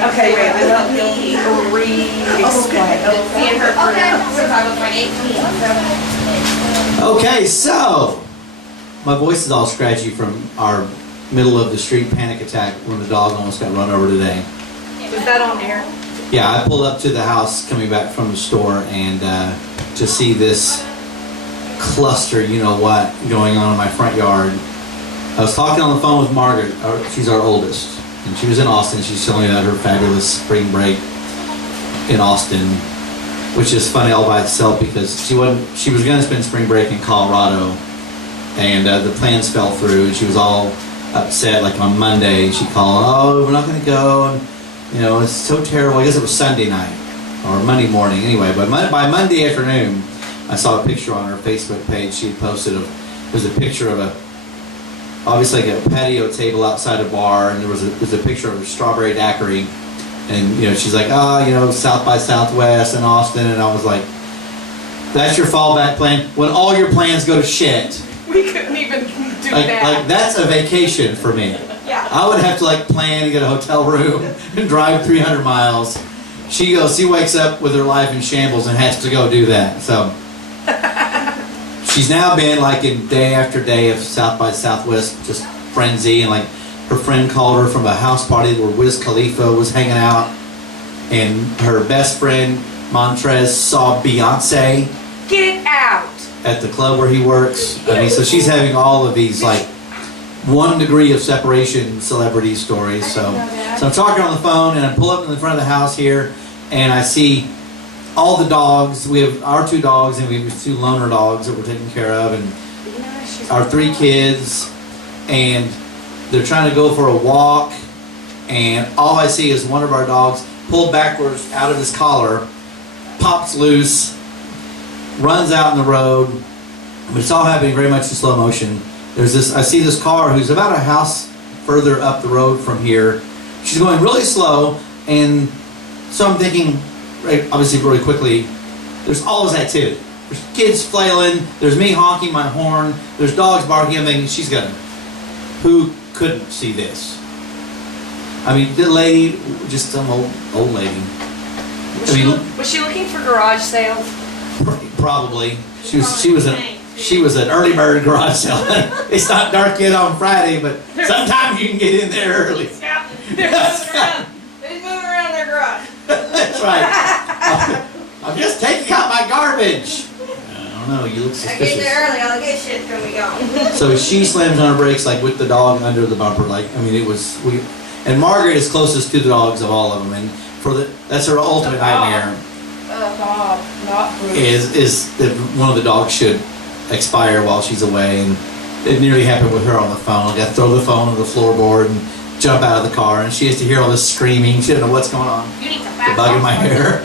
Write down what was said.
Okay, wait, let me re-explain. Seeing her since I was like 18. Okay, so my voice is all scratchy from our middle of the street panic attack when the dog almost got run over today. Was that on air? Yeah, I pulled up to the house coming back from the store and to see this cluster, you know what, going on in my front yard. I was talking on the phone with Margaret, she's our oldest, and she was in Austin. She's telling me about her fabulous spring break in Austin, which is funny all by itself because she was going to spend spring break in Colorado, and the plans fell through, and she was all upset. Like on Monday, she called, "Oh, we're not going to go," and you know, it's so terrible. I guess it was Sunday night or Monday morning. Anyway, but by Monday afternoon, I saw a picture on her Facebook page. She had posted it was a picture of obviously like a patio table outside a bar, and there was a picture of a strawberry daiquiri, and you know, she's like, you know, South by Southwest in Austin, and I was like, that's your fallback plan when all your plans go to shit. We couldn't even do that. Like that's a vacation for me. Yeah. I would have to like plan to get a hotel room and drive 300 miles. She wakes up with her life in shambles and has to go do that. So she's now been like in day after day of South by Southwest just frenzy, and like her friend called her from a house party where Wiz Khalifa was hanging out, and her best friend Montrez saw Beyonce. Get out! At the club where he works. I mean, so she's having all of these like 1 degree of separation celebrity stories. So I'm talking on the phone, and I pull up in the front of the house here, and I see all the dogs. We have our 2 dogs, and we have 2 loner dogs that we're taking care of, and our 3 kids, and they're trying to go for a walk, and all I see is one of our dogs pulled backwards out of his collar, pops loose, runs out in the road, but it's all happening very much in slow motion. I see this car who's about a house further up the road from here. She's going really slow, and so I'm thinking, obviously really quickly, there's all this activity. There's kids flailing, there's me honking my horn, there's dogs barking. I'm thinking, who couldn't see this? I mean, the lady, just some old lady. Was she looking for garage sales? Probably. She was an early bird garage sale. It's not dark yet on Friday, but sometimes you can get in there early. Yeah, they're moving around. They're moving around their garage. That's right. I'm just taking out my garbage. I don't know, you look I get suspicious. there early, all the good shit's gonna be gone. So she slams on her brakes like with the dog under the bumper. Like, I mean, and Margaret is closest to the dogs of all of them, and that's her ultimate nightmare. Is that one of the dogs should expire while she's away, and it nearly happened with her on the phone. I got to throw the phone on the floorboard and jump out of the car, and she has to hear all this screaming. She doesn't know what's going on. You need to The bug in my hair.